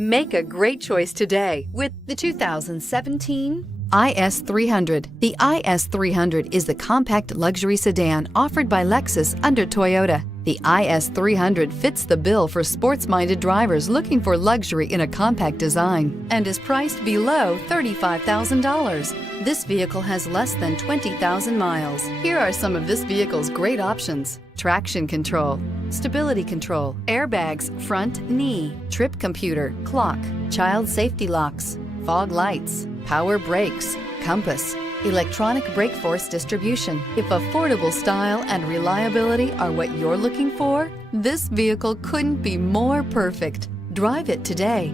Make a great choice today with the 2017 IS300. The IS300 is the compact luxury sedan offered by Lexus under Toyota. The IS300 fits the bill for sports-minded drivers looking for luxury in a compact design and is priced below $35,000. This vehicle has less than 20,000 miles. Here are some of this vehicle's great options: traction control, stability control, airbags, front knee, trip computer, clock, child safety locks, fog lights, power brakes, compass, electronic brake force distribution. If affordable style and reliability are what you're looking for, this vehicle couldn't be more perfect. Drive it today.